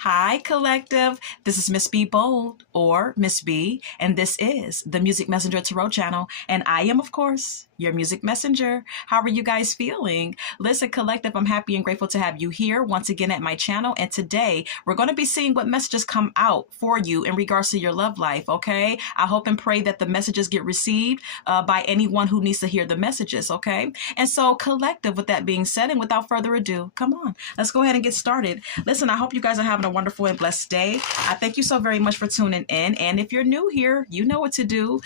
Hi, collective. This is Miss B Bold or Miss B, and this is the Music Messenger Tarot channel. And I am, of course, your music messenger. How are you guys feeling? Listen, collective, I'm happy and grateful to have you here once again at my channel. And today we're going to be seeing what messages come out for you in regards to your love life. Okay. I hope and pray that the messages get received by anyone who needs to hear the messages. Okay. And so, collective, with that being said, and without further ado, come on, let's go ahead and get started. Listen, I hope you guys are having a wonderful and blessed day. I thank you so very much for tuning in. And if you're new here, you know what to do.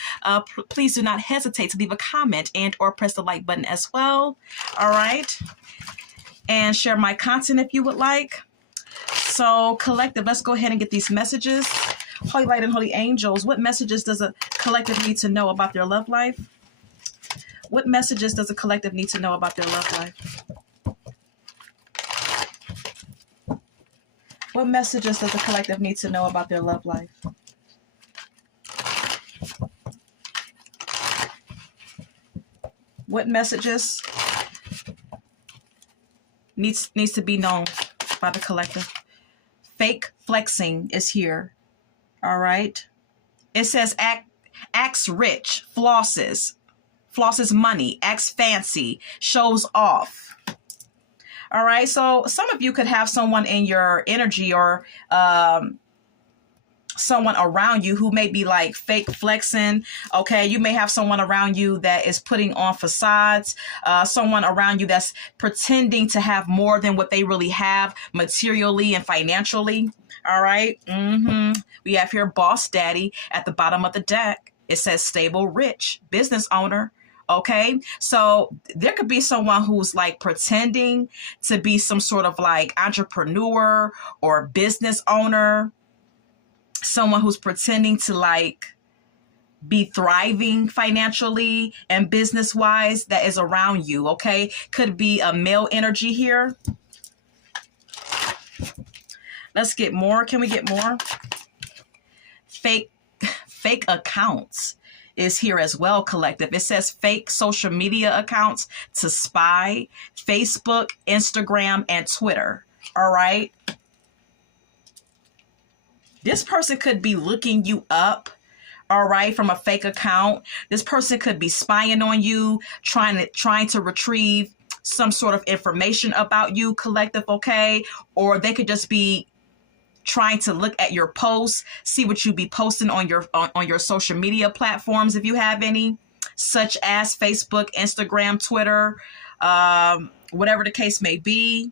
Please do not hesitate to leave a comment and or press the like button as well. All right. And share my content if you would like. So, collective, let's go ahead and get these messages. Holy light and holy angels, what messages does a collective need to know about their love life? What messages does a collective need to know about their love life? What messages does a collective need to know about their love life? What messages needs to be known by the collective? Fake flexing is here. All right. It says acts rich, flosses money, acts fancy, shows off. All right. So some of you could have someone in your energy or someone around you who may be like fake flexing. Okay. You may have someone around you that is putting on facades, someone around you that's pretending to have more than what they really have materially and financially. All right. We have here boss daddy at the bottom of the deck. It says stable, rich, business owner. Okay. So there could be someone who's like pretending to be some sort of like entrepreneur or business owner. Someone who's pretending to like be thriving financially and business wise that is around you. Okay. Could be a male energy here. Let's get more. Can we get more? Fake accounts is here as well, collective. It says fake social media accounts to spy, Facebook, Instagram, and Twitter. All right. This person could be looking you up, all right, from a fake account. This person could be spying on you, trying to retrieve some sort of information about you, collective, okay? Or they could just be trying to look at your posts, see what you be posting on your social media platforms if you have any, such as Facebook, Instagram, Twitter, whatever the case may be.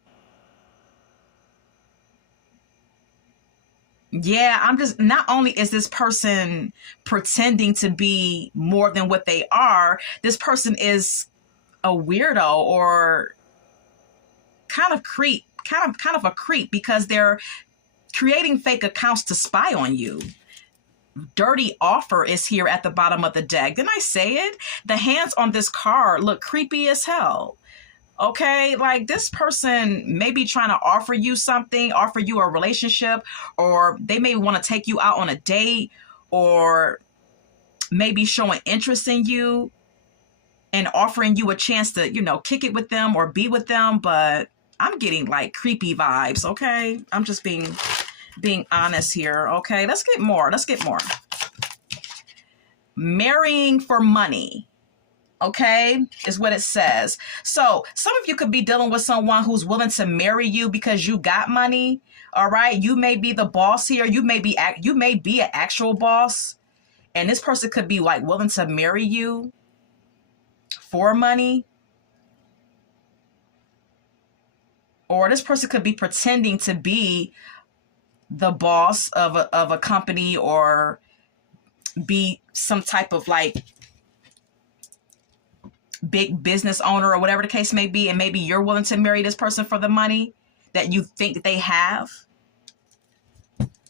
Yeah, I'm just, not only is this person pretending to be more than what they are, this person is a weirdo or kind of a creep because they're creating fake accounts to spy on you. Dirty offer is here at the bottom of the deck. Didn't I say it? The hands on this card look creepy as hell. Okay, like this person may be trying to offer you something, offer you a relationship, or they may want to take you out on a date, or maybe showing interest in you and offering you a chance to, kick it with them or be with them. But I'm getting like creepy vibes. Okay, I'm just being honest here. Okay, let's get more. Marrying for money. Okay, is what it says. So some of you could be dealing with someone who's willing to marry you because you got money. All right. You may be the boss here. You may be an actual boss. And this person could be like willing to marry you for money. Or this person could be pretending to be the boss of a company or be some type of like big business owner or whatever the case may be. And maybe you're willing to marry this person for the money that you think they have.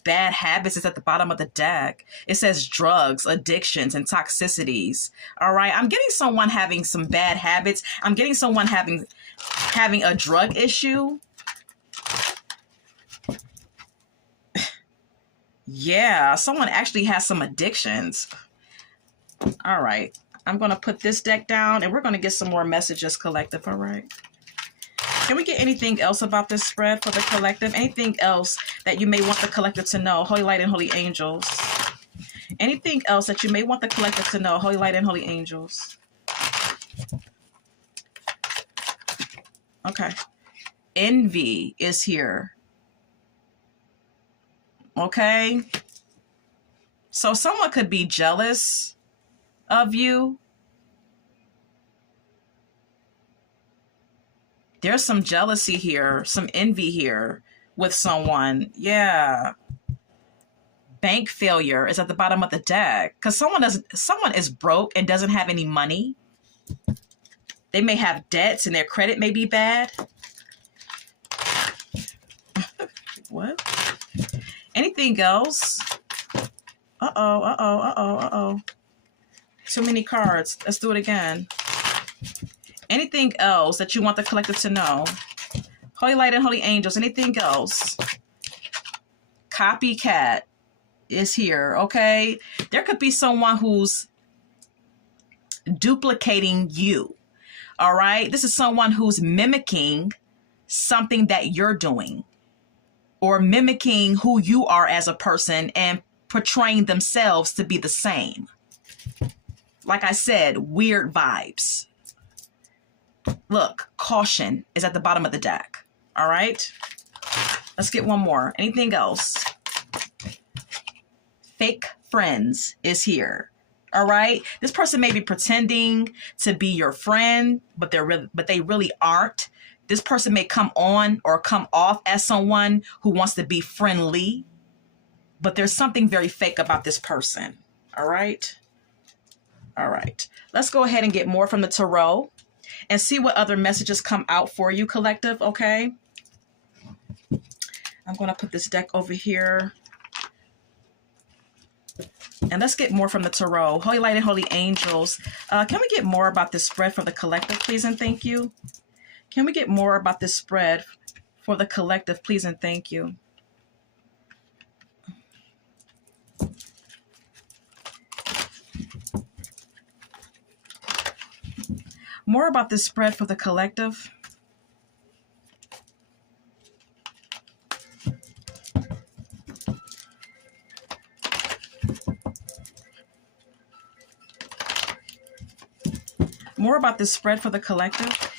Bad habits is at the bottom of the deck. It says drugs, addictions, and toxicities. All right. I'm getting someone having some bad habits. I'm getting someone having a drug issue. Yeah, someone actually has some addictions. All right. I'm going to put this deck down and we're going to get some more messages, collective. All right. Can we get anything else about this spread for the collective? Anything else that you may want the collective to know? Holy light and holy angels. Anything else that you may want the collective to know? Holy light and holy angels. Okay. Envy is here. Okay. So someone could be jealous of you. There's some jealousy here, some envy here with someone. Yeah. Bank failure is at the bottom of the deck because someone is broke and doesn't have any money. They may have debts and their credit may be bad. What? Anything else? Uh-oh. Too many cards. Let's do it again. Anything else that you want the collective to know? Holy light and holy angels. Anything else? Copycat is here, okay? There could be someone who's duplicating you, all right? This is someone who's mimicking something that you're doing or mimicking who you are as a person and portraying themselves to be the same. Like I said, weird vibes. Look, caution is at the bottom of the deck. All right. Let's get one more. Anything else? Fake friends is here. All right. This person may be pretending to be your friend, but they really aren't. This person may come on or come off as someone who wants to be friendly, but there's something very fake about this person. All right. All right. Let's go ahead and get more from the tarot and see what other messages come out for you, collective, okay? I'm going to put this deck over here. And let's get more from the tarot. Holy light and holy angels. Can we get more about this spread for the collective, please and thank you? Can we get more about this spread for the collective, please and thank you? More about this spread for the collective. More about this spread for the collective.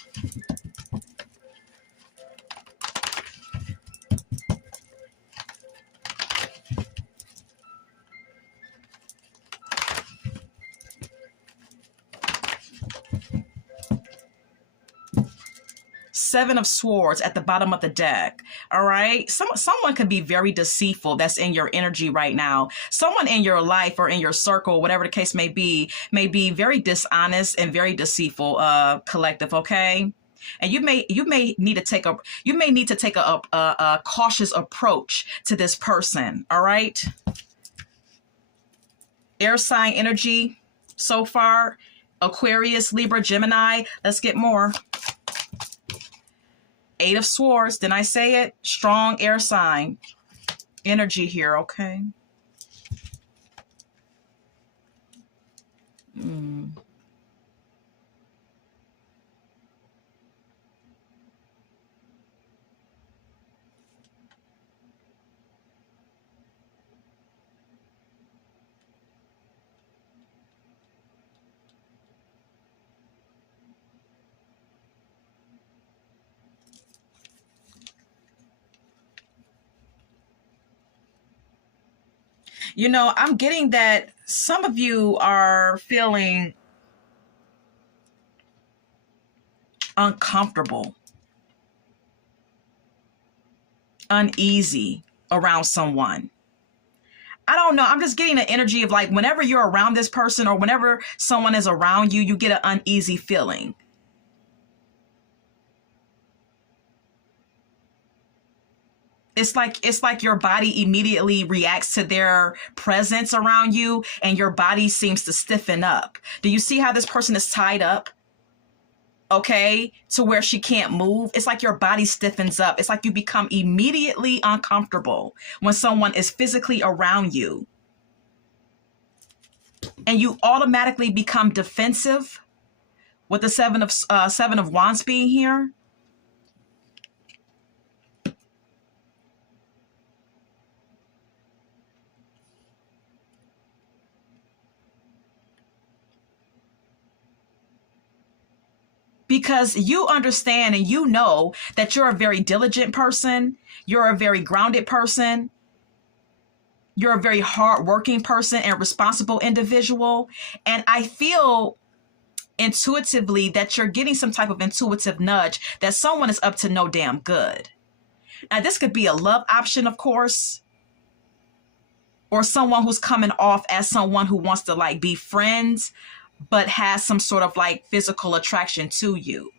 Seven of Swords at the bottom of the deck. All right. Someone could be very deceitful that's in your energy right now. Someone in your life or in your circle, whatever the case may be very dishonest and very deceitful, collective. Okay. And you may need to take a cautious approach to this person. All right. Air sign energy so far. Aquarius, Libra, Gemini. Let's get more. Eight of Swords. Didn't I say it? Strong air sign energy here. Okay. You know, I'm getting that some of you are feeling uncomfortable, uneasy around someone. I don't know. I'm just getting the energy of like whenever you're around this person or whenever someone is around you, you get an uneasy feeling. It's like your body immediately reacts to their presence around you and your body seems to stiffen up. Do you see how this person is tied up? Okay, to where she can't move. It's like your body stiffens up. It's like you become immediately uncomfortable when someone is physically around you. And you automatically become defensive with the Seven of Wands being here. because you understand and you know that you're a very diligent person, you're a very grounded person, you're a very hardworking person and responsible individual. And I feel intuitively that you're getting some type of intuitive nudge that someone is up to no damn good. Now, this could be a love option, of course, or someone who's coming off as someone who wants to like be friends, but has some sort of like physical attraction to you.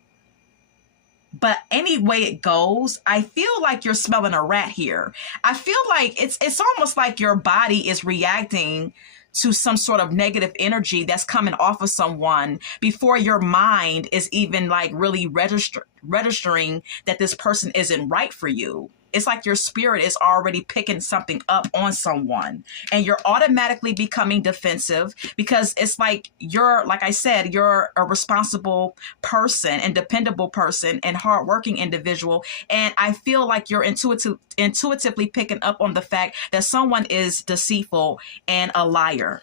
But any way it goes, I feel like you're smelling a rat here. I feel like it's almost like your body is reacting to some sort of negative energy that's coming off of someone before your mind is even like really registering that this person isn't right for you. It's like your spirit is already picking something up on someone and you're automatically becoming defensive because it's like like I said, you're a responsible person and dependable person and hardworking individual. And I feel like you're intuitively picking up on the fact that someone is deceitful and a liar.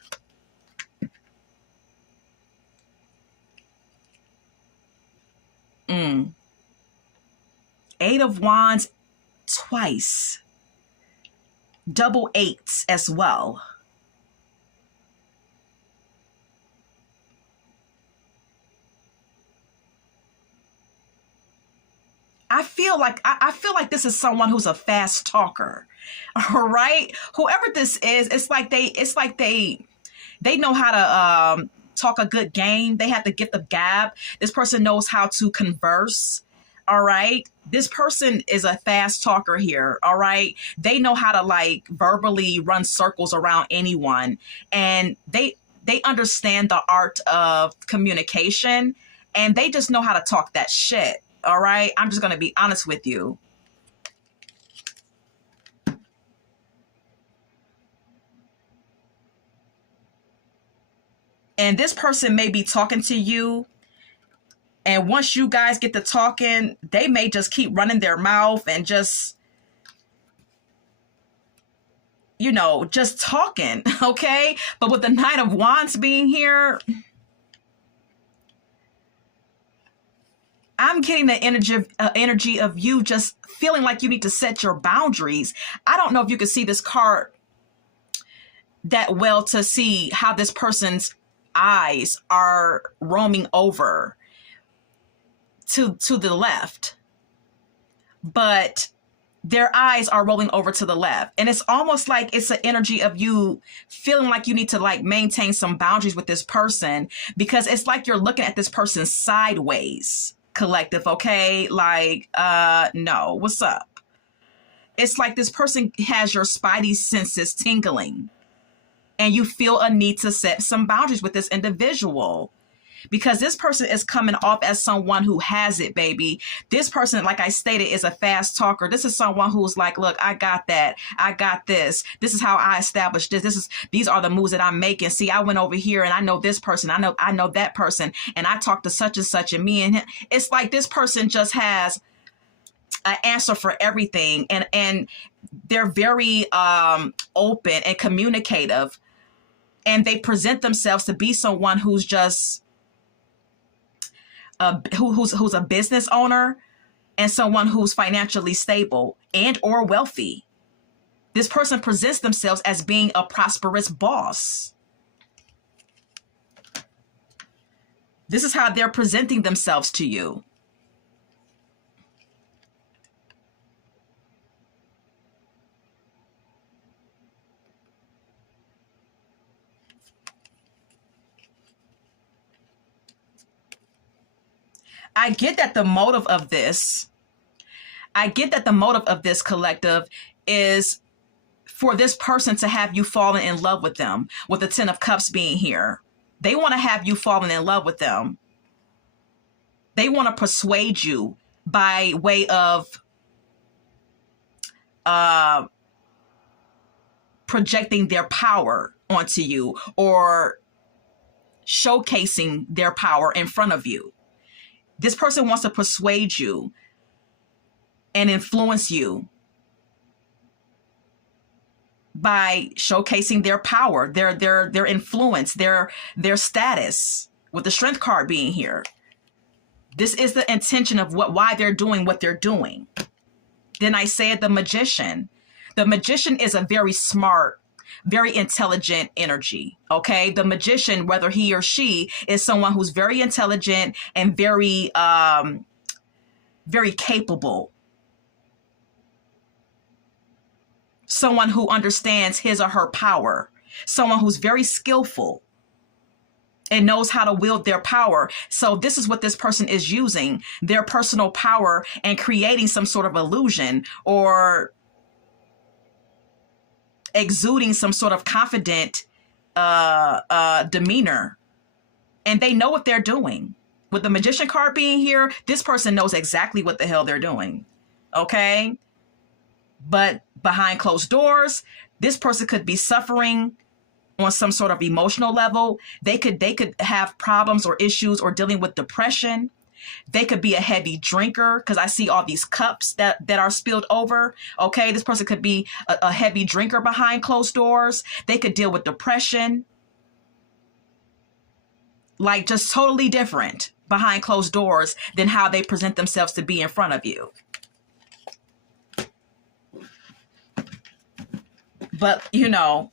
Eight of Wands twice. Double eights as well. I feel like this is someone who's a fast talker. All right? Whoever this is, it's like they know how to talk a good game. They have the gift of gab. This person knows how to converse. All right. This person is a fast talker here. All right. They know how to like verbally run circles around anyone. And they understand the art of communication and they just know how to talk that shit. All right. I'm just going to be honest with you. And this person may be talking to you. And once you guys get to talking, they may just keep running their mouth and just, just talking, okay? But with the Nine of Wands being here, I'm getting the energy of you just feeling like you need to set your boundaries. I don't know if you can see this card that well to see how this person's eyes are roaming over to the left, but their eyes are rolling over to the left. And it's almost like it's an energy of you feeling like you need to like maintain some boundaries with this person because it's like you're looking at this person sideways, collective. Okay. Like, no, what's up? It's like this person has your spidey senses tingling and you feel a need to set some boundaries with this individual. Because this person is coming off as someone who has it, baby. This person, like I stated, is a fast talker. This is someone who's like, look, I got that. I got this. This is how I established this. These are the moves that I'm making. See, I went over here and I know this person. I know that person. And I talked to such and such and me and him. It's like this person just has an answer for everything. And they're very open and communicative. And they present themselves to be someone who's just who's a business owner and someone who's financially stable and or wealthy. This person presents themselves as being a prosperous boss. This is how they're presenting themselves to you. I get that the motive of this collective is for this person to have you falling in love with them, with the Ten of Cups being here. They want to have you falling in love with them. They want to persuade you by way of projecting their power onto you or showcasing their power in front of you. This person wants to persuade you and influence you by showcasing their power, their influence, their status, with the Strength card being here. This is the intention of why they're doing what they're doing. Then I said the magician. The magician is a very smart, very intelligent energy. Okay. The magician, whether he or she, is someone who's very intelligent and very, very capable. Someone who understands his or her power. Someone who's very skillful and knows how to wield their power. So this is what this person is using, their personal power, and creating some sort of illusion or exuding some sort of confident demeanor. And they know what they're doing. With the magician card being here, this person knows exactly what the hell they're doing. Okay? But behind closed doors, this person could be suffering on some sort of emotional level. They could have problems or issues or dealing with depression. They could be a heavy drinker, because I see all these cups that are spilled over. Okay, this person could be a heavy drinker behind closed doors. They could deal with depression. Like, just totally different behind closed doors than how they present themselves to be in front of you. But, you know,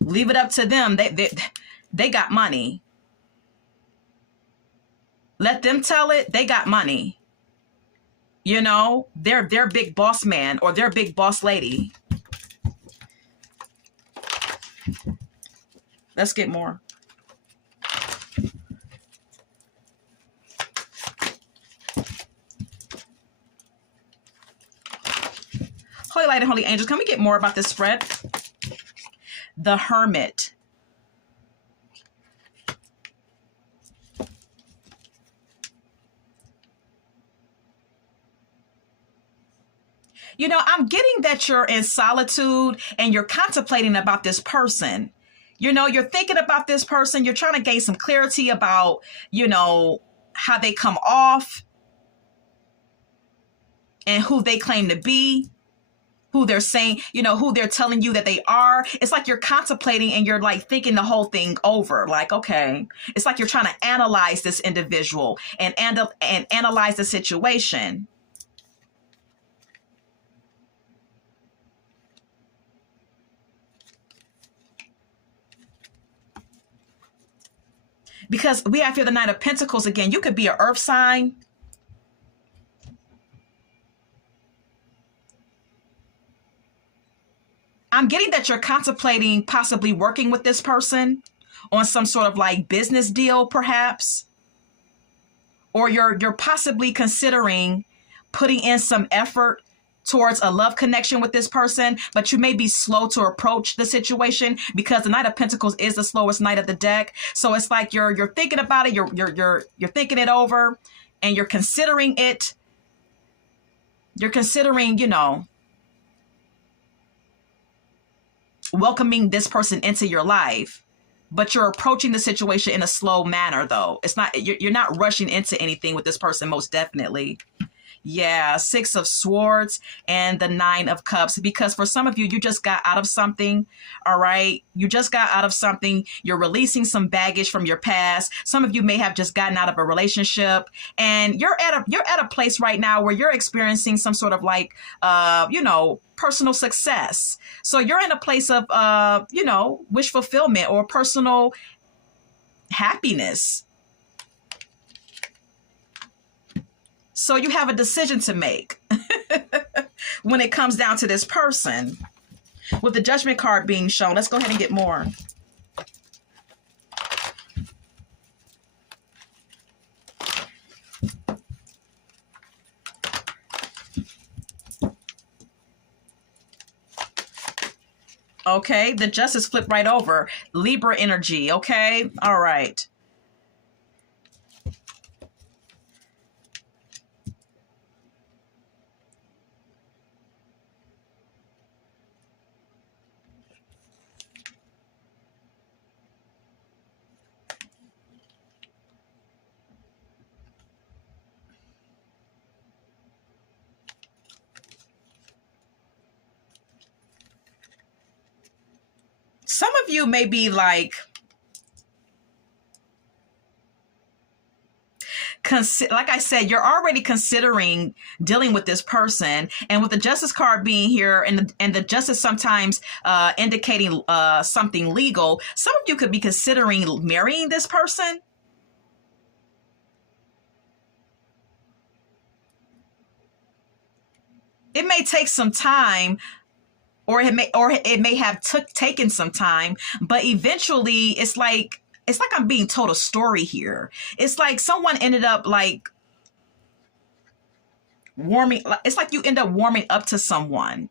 leave it up to them. They got money. Let them tell it. They got money. You know, they're big boss man or they're big boss lady. Let's get more. Holy Light and Holy Angels, can we get more about this spread? The Hermit. You know, I'm getting that you're in solitude and you're contemplating about this person. You know, you're thinking about this person. You're trying to gain some clarity about, you know, how they come off and who they claim to be, who they're saying, you know, who they're telling you that they are. It's like you're contemplating and you're like thinking the whole thing over. Like, okay, it's like you're trying to analyze this individual and analyze the situation. Because we have here the Knight of Pentacles again. You could be an earth sign. I'm getting that you're contemplating possibly working with this person on some sort of like business deal, perhaps. Or you're possibly considering putting in some effort towards a love connection with this person, but you may be slow to approach the situation because the Knight of Pentacles is the slowest knight of the deck. So it's like you're thinking about it, you're thinking it over, and you're considering it. You're considering, you know, welcoming this person into your life, but you're approaching the situation in a slow manner, though. It's not, you're not rushing into anything with this person, most definitely. Yeah, Six of Swords and the Nine of Cups. Because for some of you, you just got out of something, all right? You just got out of something. You're releasing some baggage from your past. Some of you may have just gotten out of a relationship, and you're at a place right now where you're experiencing some sort of like, you know, personal success. So you're in a place of, you know, wish fulfillment or personal happiness. So you have a decision to make when it comes down to this person. With the Judgment card being shown, let's go ahead and get more. Okay, the Justice flipped right over. Libra energy, okay? All right. Some of you may be like, like I said, you're already considering dealing with this person, and with the Justice card being here, and the Justice sometimes indicating something legal, some of you could be considering marrying this person. It may take some time, or it may have taken some time, but eventually it's like I'm being told a story here. It's like someone ended up like warming. It's like you end up warming up to someone.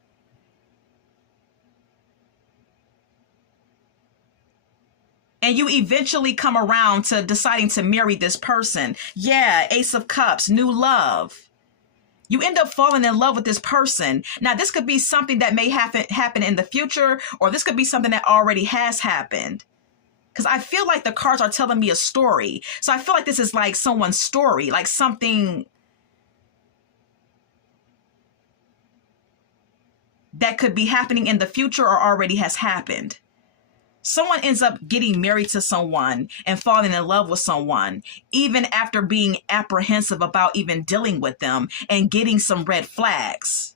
And you eventually come around to deciding to marry this person. Yeah, Ace of Cups, new love. You end up falling in love with this person. Now, this could be something that may happen in the future, or this could be something that already has happened. Because I feel like the cards are telling me a story. So I feel like this is like someone's story, like something that could be happening in the future or already has happened. Someone ends up getting married to someone and falling in love with someone, even after being apprehensive about even dealing with them and getting some red flags.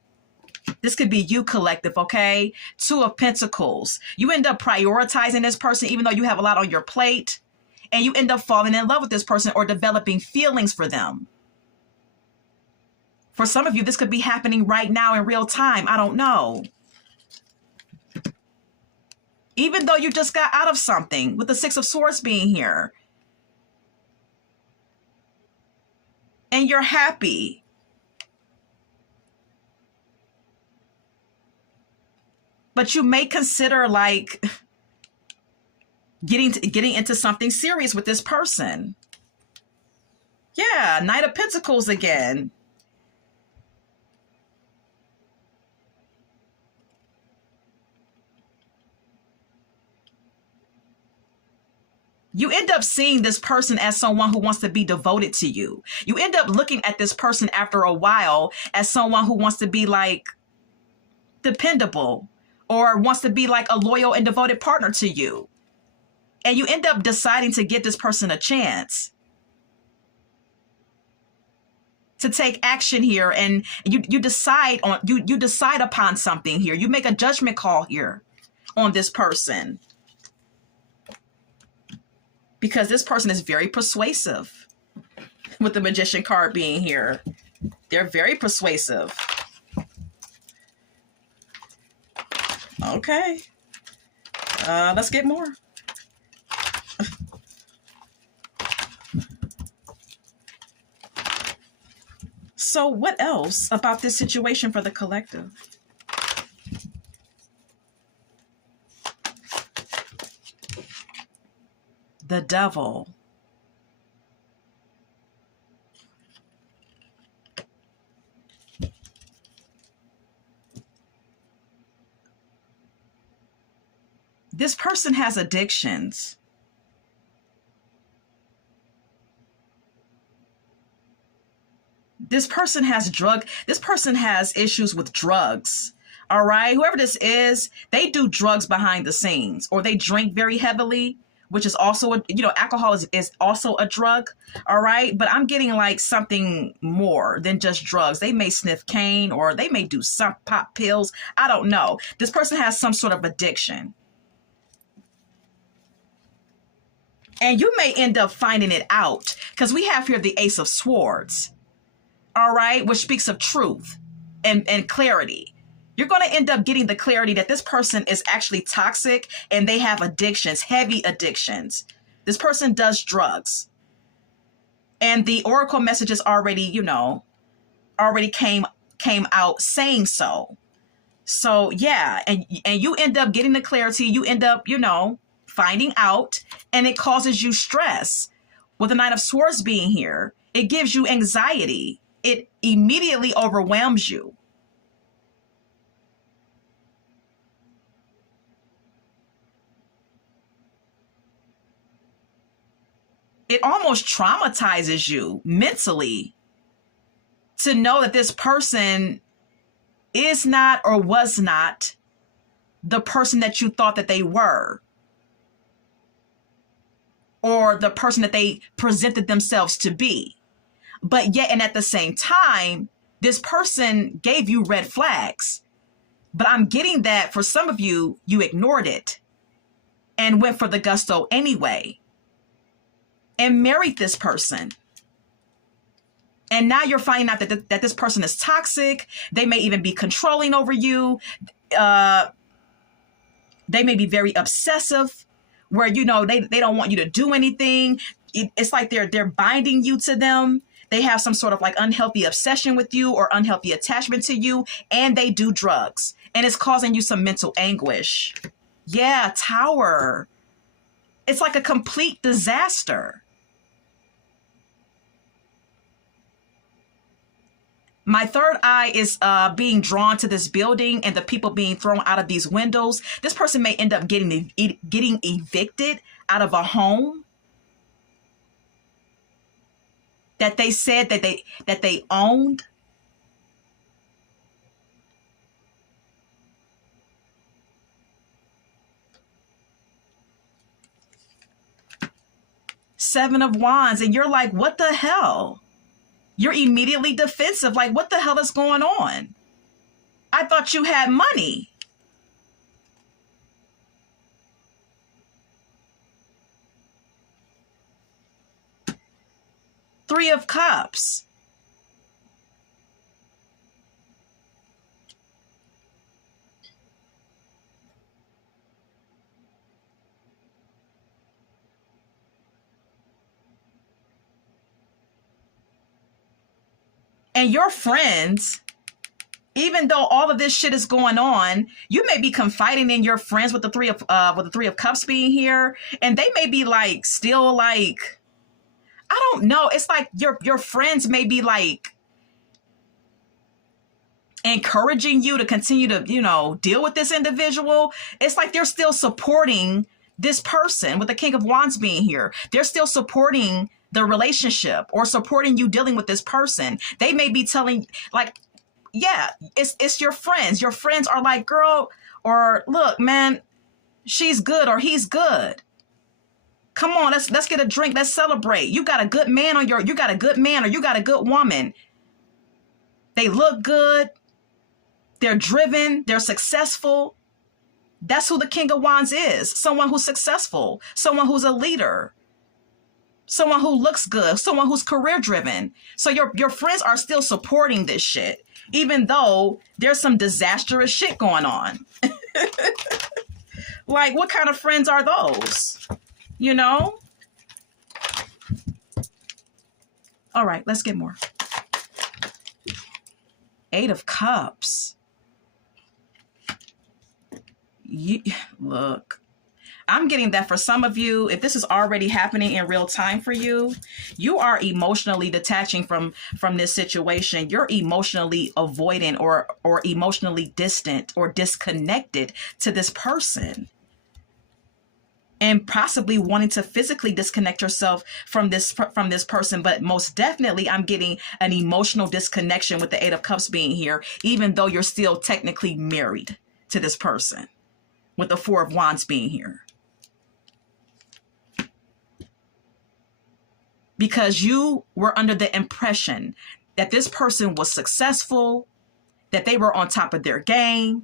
This could be you, collective, okay? Two of Pentacles. You end up prioritizing this person even though you have a lot on your plate, and you end up falling in love with this person or developing feelings for them. For some of you, this could be happening right now in real time. I don't know. Even though you just got out of something, with the Six of Swords being here. And you're happy. But you may consider like getting into something serious with this person. Yeah, Knight of Pentacles again. You end up seeing this person as someone who wants to be devoted to you. You end up looking at this person after a while as someone who wants to be like dependable, or wants to be like a loyal and devoted partner to you. And you end up deciding to give this person a chance to take action here, and you decide upon something here. You make a judgment call here on this person. Because this person is very persuasive, with the Magician card being here. They're very persuasive. Okay. Let's get more. So what else about this situation for the collective? The Devil. This person has addictions. This person has issues with drugs. All right. Whoever this is, they do drugs behind the scenes, or they drink very heavily, which is also, alcohol is also a drug. All right. But I'm getting like something more than just drugs. They may sniff cane, or they may do some pop pills. I don't know. This person has some sort of addiction. And you may end up finding it out, because we have here the Ace of Swords. All right. Which speaks of truth and clarity. You're going to end up getting the clarity that this person is actually toxic, and they have addictions, heavy addictions. This person does drugs. And the oracle messages already came out saying so. So yeah, and you end up getting the clarity, you end up, finding out, and it causes you stress. With the Knight of Swords being here, it gives you anxiety. It immediately overwhelms you. It almost traumatizes you mentally to know that this person is not or was not the person that you thought that they were, or the person that they presented themselves to be. But yet, and at the same time, this person gave you red flags. But I'm getting that for some of you, you ignored it and went for the gusto anyway and married this person. And now you're finding out that this person is toxic. They may even be controlling over you. They may be very obsessive, where, you know, they don't want you to do anything. It's like they're binding you to them. They have some sort of like unhealthy obsession with you or unhealthy attachment to you, and they do drugs, and it's causing you some mental anguish. Yeah, Tower. It's like a complete disaster. My third eye is being drawn to this building and the people being thrown out of these windows. This person may end up getting evicted out of a home that they said that they owned. Seven of Wands, and you're like, what the hell? You're immediately defensive. Like, what the hell is going on? I thought you had money. Three of Cups. And your friends, even though all of this shit is going on, you may be confiding in your friends with the three of Cups being here, and they may be like still like, I don't know. It's like your friends may be like encouraging you to continue to, you know, deal with this individual. It's like they're still supporting this person with the King of Wands being here. They're still supporting the relationship or supporting you dealing with this person. They may be telling, like, yeah, it's your friends. Your friends are like, girl, or look, man, she's good or he's good. Come on, let's get a drink. Let's celebrate. You got a good man you got a good man or you got a good woman. They look good. They're driven. They're successful. That's who the King of Wands is. Someone who's successful. Someone who's a leader. Someone who looks good. Someone who's career driven. So your friends are still supporting this shit, even though there's some disastrous shit going on. Like, what kind of friends are those? You know? All right, let's get more. Eight of Cups. Look, I'm getting that for some of you, if this is already happening in real time for you, you are emotionally detaching from this situation. You're emotionally avoidant or emotionally distant or disconnected to this person. And possibly wanting to physically disconnect yourself from this person. But most definitely, I'm getting an emotional disconnection with the Eight of Cups being here, even though you're still technically married to this person, with the Four of Wands being here. Because you were under the impression that this person was successful, that they were on top of their game,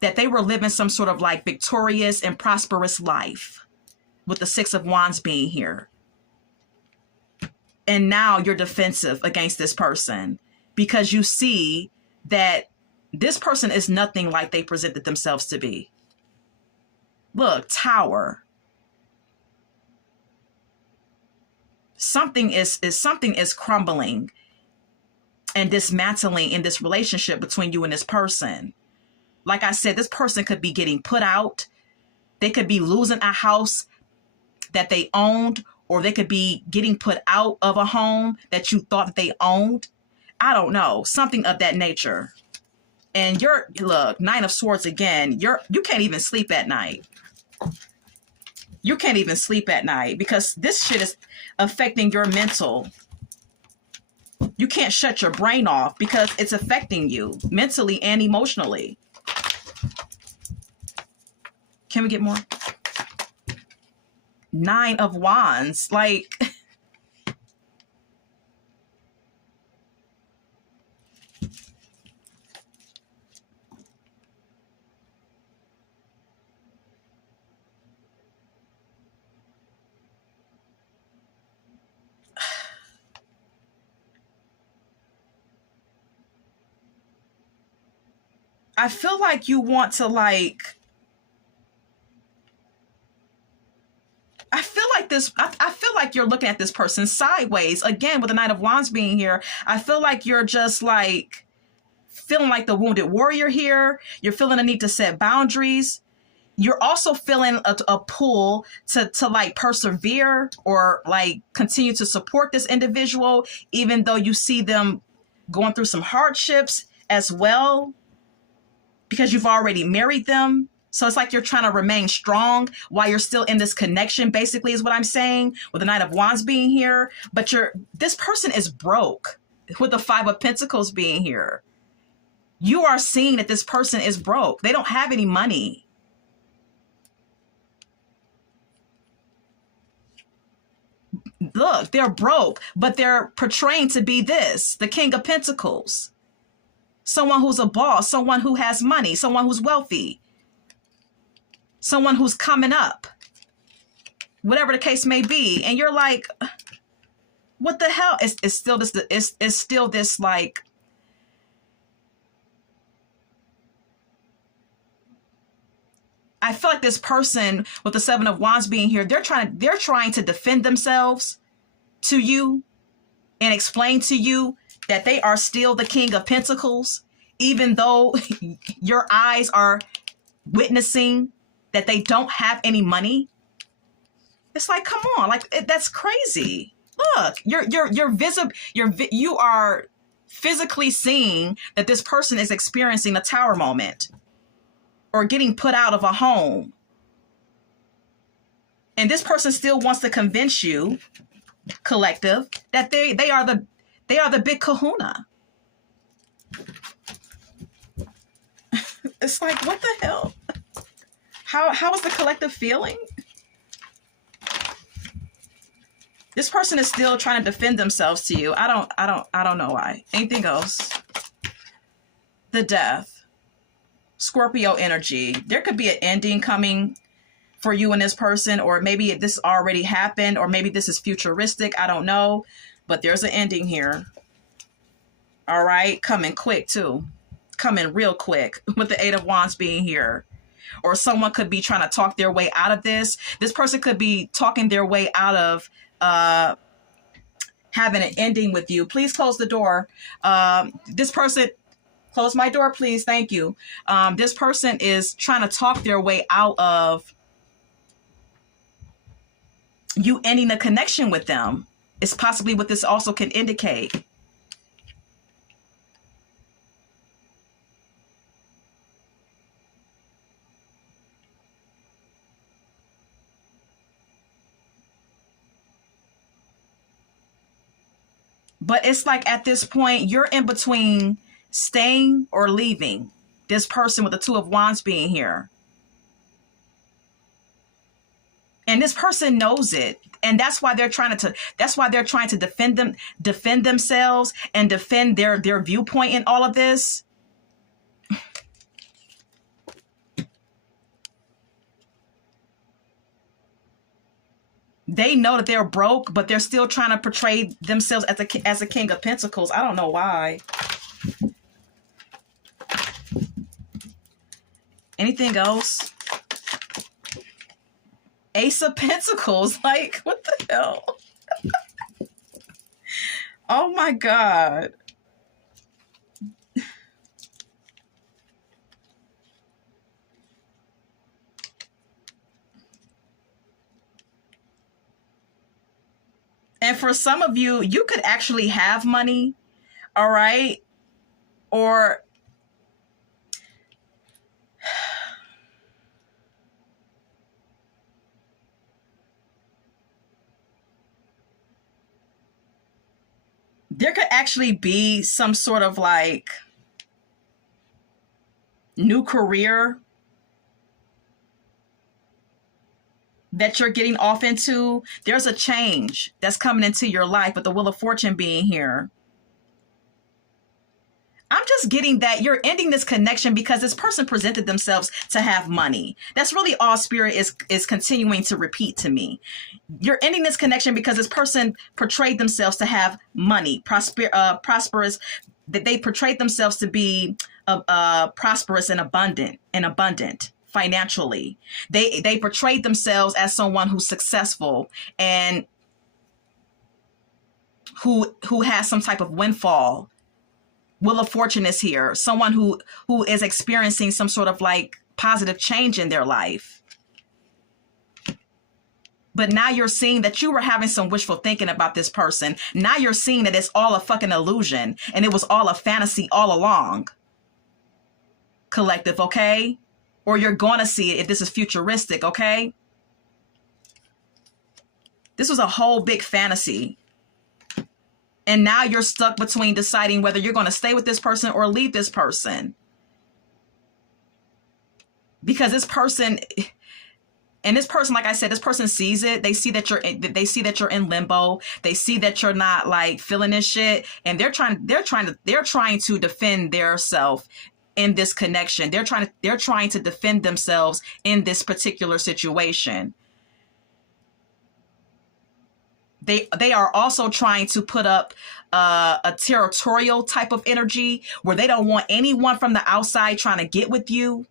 that they were living some sort of like victorious and prosperous life, with the Six of Wands being here. And now you're defensive against this person because you see that this person is nothing like they presented themselves to be. Look, Tower. Something is crumbling and dismantling in this relationship between you and this person. Like I said, this person could be getting put out. They could be losing a house that they owned, or they could be getting put out of a home that you thought that they owned. I don't know, something of that nature. And look, Nine of Swords again, you can't even sleep at night. You can't even sleep at night because this shit is affecting your mental. You can't shut your brain off because it's affecting you mentally and emotionally. Can we get more? Nine of Wands. Like, I feel like you want to like, I feel like this, I feel like you're looking at this person sideways. Again, with the Knight of Wands being here, I feel like you're just like feeling like the wounded warrior here. You're feeling the need to set boundaries. You're also feeling a pull to like persevere or like continue to support this individual, even though you see them going through some hardships as well, because you've already married them. So it's like you're trying to remain strong while you're still in this connection, basically, is what I'm saying, with the Knight of Wands being here. But this person is broke with the Five of Pentacles being here. You are seeing that this person is broke. They don't have any money. Look, they're broke, but they're portraying to be this, the King of Pentacles. Someone who's a boss, someone who has money, someone who's wealthy, someone who's coming up, whatever the case may be. And you're like, what the hell? It's still this, it's still this like, I feel like this person with the Seven of Wands being here, they're trying to defend themselves to you and explain to you that they are still the King of Pentacles, even though your eyes are witnessing that they don't have any money. It's like, come on, like that's crazy. Look, you are physically seeing that this person is experiencing a tower moment or getting put out of a home. And this person still wants to convince you, collective, that they are the big kahuna. It's like, what the hell? How is the collective feeling? This person is still trying to defend themselves to you. I don't know why. Anything else? The Death. Scorpio energy. There could be an ending coming for you and this person, or maybe this already happened, or maybe this is futuristic. I don't know, but there's an ending here. All right, coming quick too, coming real quick with the Eight of Wands being here. Or someone could be trying to talk their way out of this. This person could be talking their way out of having an ending with you. Please close the door. This person, close my door, please. Thank you. This person is trying to talk their way out of you ending a connection with them. It's possibly what this also can indicate. But it's like at this point, you're in between staying or leaving this person with the Two of Wands being here. And this person knows it. And that's why they're trying to defend themselves and defend their viewpoint in all of this. They know that they're broke, but they're still trying to portray themselves as a King of Pentacles. I don't know why. Anything else? Ace of Pentacles. Like, what the hell? Oh my God. And for some of you, you could actually have money, all right? Or there could actually be some sort of like new career that you're getting off into. There's a change that's coming into your life with the Wheel of Fortune being here. I'm just getting that you're ending this connection because this person presented themselves to have money. That's really all Spirit is continuing to repeat to me. You're ending this connection because this person portrayed themselves to have money, prosperous. That they portrayed themselves to be prosperous and abundant financially. They portrayed themselves as someone who's successful and who has some type of windfall. Wheel of Fortune is here. Someone who is experiencing some sort of like positive change in their life. But now you're seeing that you were having some wishful thinking about this person. Now you're seeing that it's all a fucking illusion and it was all a fantasy all along. Collective, okay? Or you're going to see it if this is futuristic, okay? This was a whole big fantasy. And now you're stuck between deciding whether you're going to stay with this person or leave this person. Because this person, like I said, this person sees it. They see that you're in limbo. They see that you're not like feeling this shit, and they're trying to defend their self in this connection. They're trying to defend themselves in this particular situation. They are also trying to put up a territorial type of energy where they don't want anyone from the outside trying to get with you.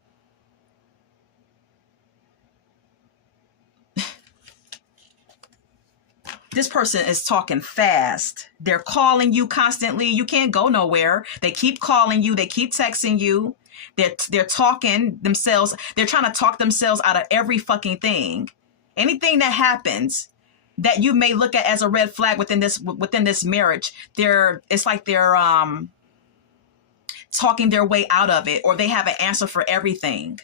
This person is talking fast. They're calling you constantly. You can't go nowhere. They keep calling you. They keep texting you. They're talking themselves. They're trying to talk themselves out of every fucking thing. Anything that happens that you may look at as a red flag within this marriage, it's like they're talking their way out of it, or they have an answer for everything.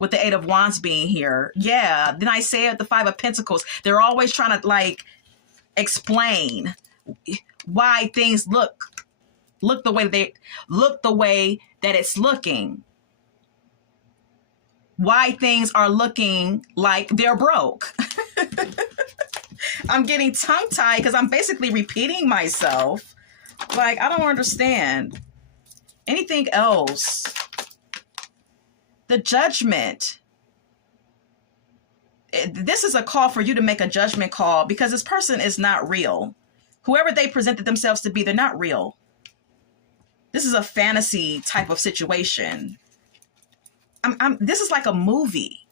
With the Eight of Wands being here, yeah. Then I say it, the Five of Pentacles. They're always trying to like explain why things look the way that it's looking. Why things are looking like they're broke. I'm getting tongue-tied because I'm basically repeating myself. Like, I don't understand. Anything else? The Judgment. This is a call for you to make a judgment call because this person is not real. Whoever they presented themselves to be, they're not real. This is a fantasy type of situation. This is like a movie.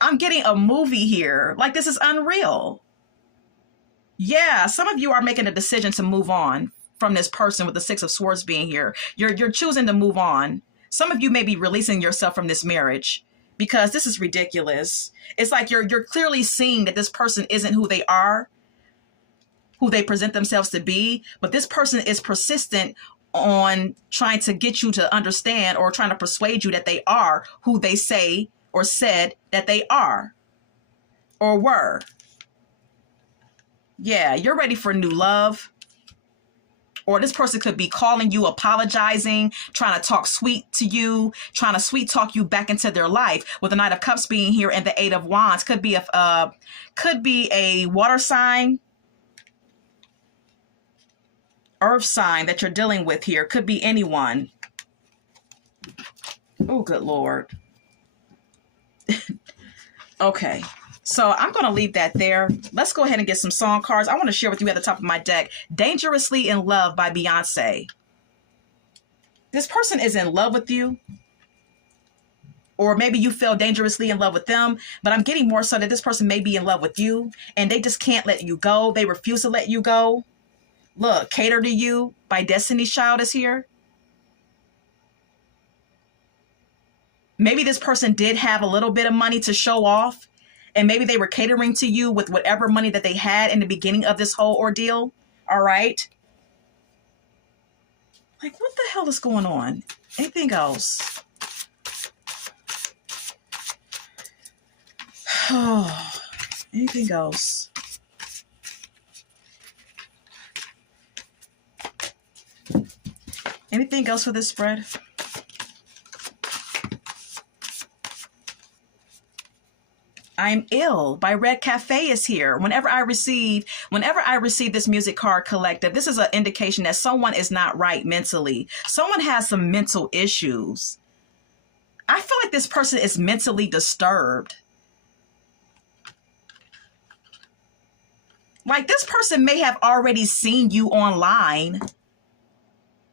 I'm getting a movie here. Like, this is unreal. Yeah, some of you are making a decision to move on from this person with the Six of Swords being here. You're choosing to move on. Some of you may be releasing yourself from this marriage because this is ridiculous. It's like you're clearly seeing that this person isn't who they are, who they present themselves to be, but this person is persistent on trying to get you to understand or trying to persuade you that they are who they say or said that they are or were. Yeah, you're ready for new love. Or this person could be calling you, apologizing, trying to talk sweet to you, trying to sweet talk you back into their life. With the Knight of Cups being here and the Eight of Wands, could be a water sign, earth sign that you're dealing with here. Could be anyone. Oh, good Lord. Okay. So I'm going to leave that there. Let's go ahead and get some song cards. I want to share with you at the top of my deck, Dangerously in Love by Beyonce. This person is in love with you. Or maybe you feel dangerously in love with them. But I'm getting more so that this person may be in love with you. And they just can't let you go. They refuse to let you go. Look, Cater to You by Destiny's Child is here. Maybe this person did have a little bit of money to show off. And maybe they were catering to you with whatever money that they had in the beginning of this whole ordeal. All right. Like, what the hell is going on? Anything else? Oh, anything else? Anything else for this spread? I'm Ill by Red Cafe is here. Whenever I receive this music card, collective, this is an indication that someone is not right mentally. Someone has some mental issues. I feel like this person is mentally disturbed. Like this person may have already seen you online,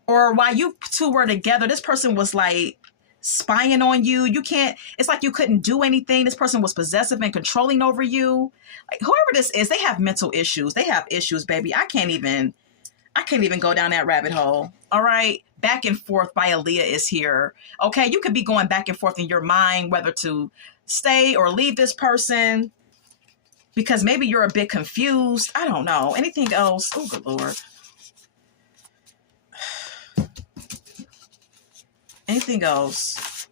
or while you two were together, this person was like spying on you. It's like you couldn't do anything. This person was possessive and controlling over you. Like whoever this is, they have mental issues. They have issues, baby. I can't even go down that rabbit hole. All right. Back and Forth by Aaliyah is here. Okay. You could be going back and forth in your mind, whether to stay or leave this person, because maybe you're a bit confused. I don't know. Anything else? Oh, good Lord. Anything else?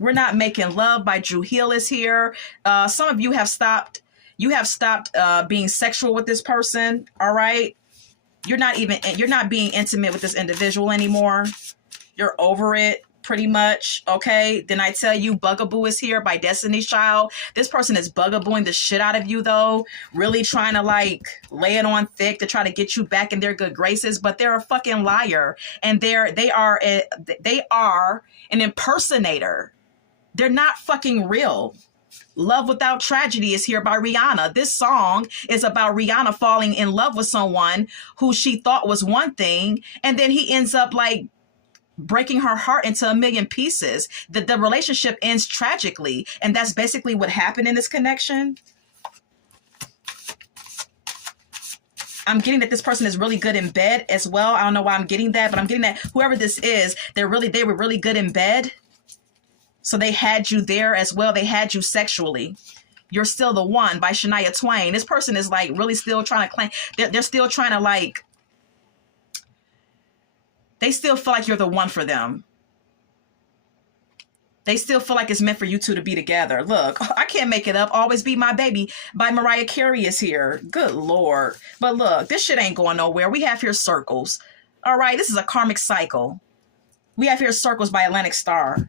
We're Not Making Love by Drew Hill is here. Some of you have stopped. Being sexual with this person. All right. You're not being intimate with this individual anymore. You're over it pretty much. Okay. Then I tell you, Bugaboo is here by Destiny's Child. This person is bugabooing the shit out of you though. Really trying to like lay it on thick to try to get you back in their good graces, but they're a fucking liar. And they are an impersonator. They're not fucking real. Love Without Tragedy is here by Rihanna. This song is about Rihanna falling in love with someone who she thought was one thing, and then he ends up like breaking her heart into a million pieces. The relationship ends tragically, and that's basically what happened in this connection. I'm getting that this person is really good in bed as well. I don't know why I'm getting that, but I'm getting that whoever this is, they were really good in bed. So they had you there as well. They had you sexually. You're Still the One by Shania Twain. This person is like really still trying to claim. They're still trying to like. They still feel like you're the one for them. They still feel like it's meant for you two to be together. Look, I can't make it up. Always Be My Baby by Mariah Carey is here. Good Lord. But look, this shit ain't going nowhere. We have here Circles. All right, this is a karmic cycle. We have here Circles by Atlantic Star.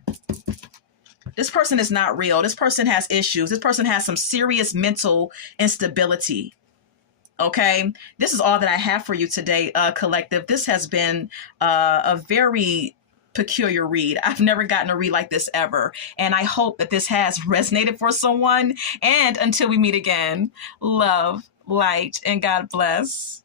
This person is not real. This person has issues. This person has some serious mental instability. Okay. This is all that I have for you today, collective. This has been a very peculiar read. I've never gotten a read like this ever. And I hope that this has resonated for someone. And until we meet again, love, light, and God bless.